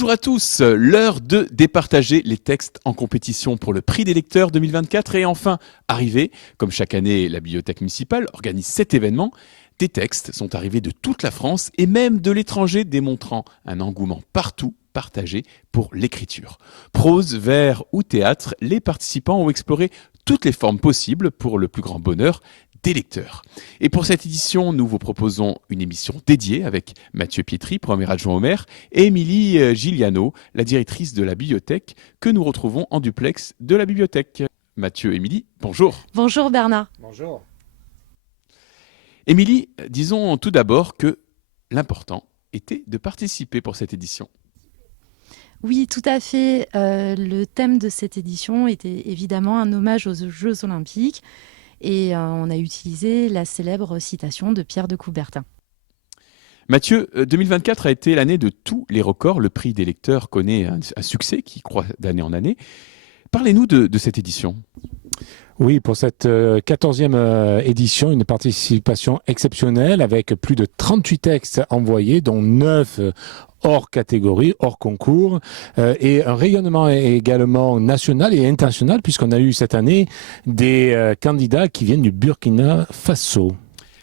Bonjour à tous, l'heure de départager les textes en compétition pour le prix des lecteurs 2024 est enfin arrivée. Comme chaque année, la bibliothèque municipale organise cet événement. Des textes sont arrivés de toute la France et même de l'étranger, démontrant un engouement partout partagé pour l'écriture. Prose, vers ou théâtre, les participants ont exploré toutes les formes possibles pour le plus grand bonheur des lecteurs. Et pour cette édition, nous vous proposons une émission dédiée avec Mathieu Pietri, premier adjoint au maire, et Émilie Giliano, la directrice de la bibliothèque, que nous retrouvons en duplex de la bibliothèque. Mathieu, Émilie, bonjour. Bonjour Bernard. Bonjour. Émilie, disons tout d'abord que l'important était de participer pour cette édition. Oui, tout à fait. Le thème de cette édition était évidemment un hommage aux Jeux Olympiques et on a utilisé la célèbre citation de Pierre de Coubertin. Mathieu, 2024 a été l'année de tous les records. Le prix des lecteurs connaît un succès qui croît d'année en année. Parlez-nous de cette édition. Oui, pour cette 14e édition, une participation exceptionnelle avec plus de 38 textes envoyés, dont 9 hors catégorie, hors concours, et un rayonnement également national et international, puisqu'on a eu cette année des candidats qui viennent du Burkina Faso.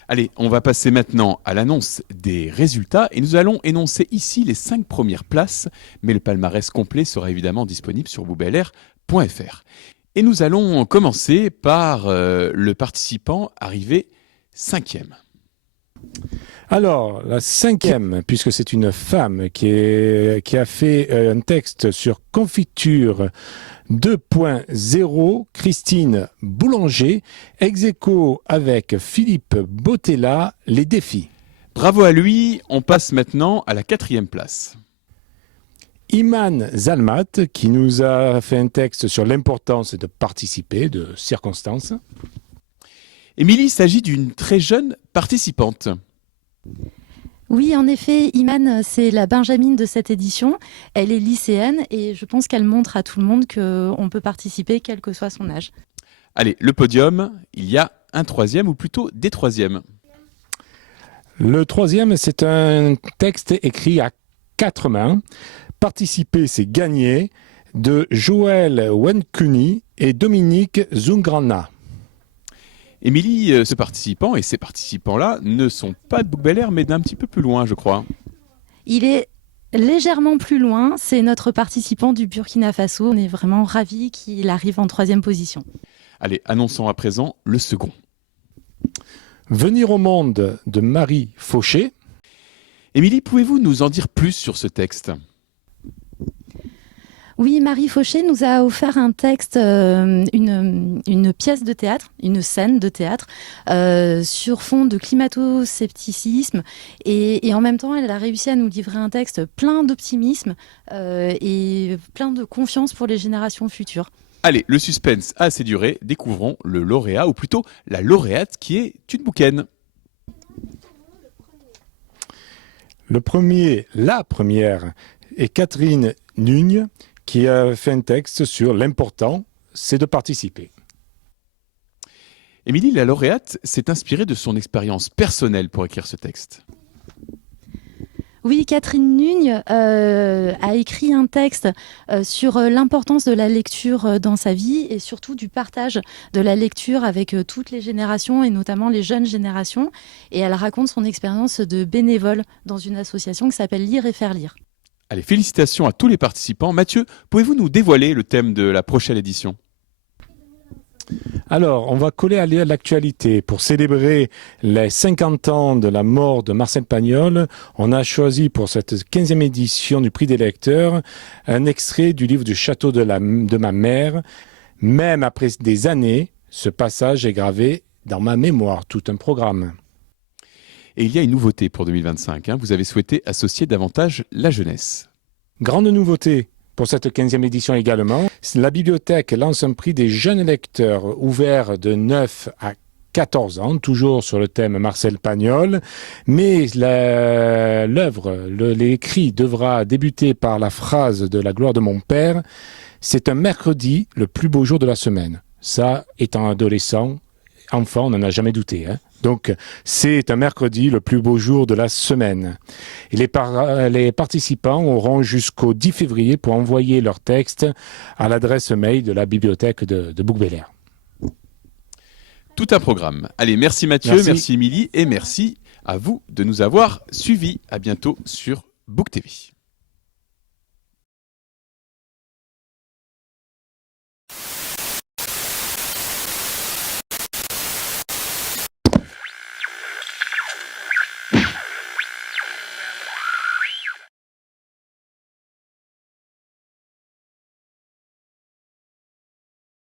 Allez, on va passer maintenant à l'annonce des résultats et nous allons énoncer ici les 5 premières places, mais le palmarès complet sera évidemment disponible sur boubelair.fr. Et nous allons commencer par le participant arrivé 5e. Alors, la 5e, puisque c'est une femme qui a fait un texte sur confiture 2.0, Christine Boulanger, ex aequo avec Philippe Bottella, les défis. Bravo à lui, on passe maintenant à la 4e place. Iman Zalmat, qui nous a fait un texte sur l'importance de participer, de circonstances. Émilie, il s'agit d'une très jeune participante. Oui, en effet, Iman, c'est la Benjamine de cette édition. Elle est lycéenne et je pense qu'elle montre à tout le monde qu'on peut participer quel que soit son âge. Allez, le podium, il y a un 3e ou plutôt des 3e. Le 3e, c'est un texte écrit à 4 mains. Participer, c'est gagner, de Joël Wenkuni et Dominique Zungrana. Émilie, ce participant et ces participants-là ne sont pas de Bouc-Bel-Air, mais d'un petit peu plus loin, je crois. Il est légèrement plus loin, c'est notre participant du Burkina Faso. On est vraiment ravis qu'il arrive en 3e position. Allez, annonçons à présent le second. Venir au monde de Marie Fauché. Émilie, pouvez-vous nous en dire plus sur ce texte ? Oui, Marie Fauché nous a offert un texte, une pièce de théâtre, une scène de théâtre sur fond de climato-scepticisme et en même temps elle a réussi à nous livrer un texte plein d'optimisme et plein de confiance pour les générations futures. Allez, le suspense a assez duré, découvrons le lauréat ou plutôt la lauréate qui est une bouquaine. La première est Catherine Nugne, qui a fait un texte sur l'important, c'est de participer. Émilie, la lauréate, s'est inspirée de son expérience personnelle pour écrire ce texte. Oui, Catherine Nugne a écrit un texte sur l'importance de la lecture dans sa vie et surtout du partage de la lecture avec toutes les générations et notamment les jeunes générations. Et elle raconte son expérience de bénévole dans une association qui s'appelle Lire et faire lire. Allez, félicitations à tous les participants. Mathieu, pouvez-vous nous dévoiler le thème de la prochaine édition ? Alors, on va coller à l'actualité. Pour célébrer les 50 ans de la mort de Marcel Pagnol, on a choisi pour cette 15e édition du prix des lecteurs un extrait du livre du château de ma mère. Même après des années, ce passage est gravé dans ma mémoire, tout un programme. Et il y a une nouveauté pour 2025. Vous avez souhaité associer davantage la jeunesse. Grande nouveauté pour cette 15e édition également. La bibliothèque lance un prix des jeunes lecteurs ouvert de 9 à 14 ans, toujours sur le thème Marcel Pagnol. Mais l'œuvre, l'écrit devra débuter par la phrase de La gloire de mon père. C'est un mercredi, le plus beau jour de la semaine. Ça, étant adolescent, enfant, on n'en a jamais douté. Donc, c'est un mercredi, le plus beau jour de la semaine. Et les participants auront jusqu'au 10 février pour envoyer leur texte à l'adresse mail de la bibliothèque de Bouc-Béliard. Tout un programme. Allez, merci Mathieu, merci Émilie et merci à vous de nous avoir suivis. À bientôt sur Book TV.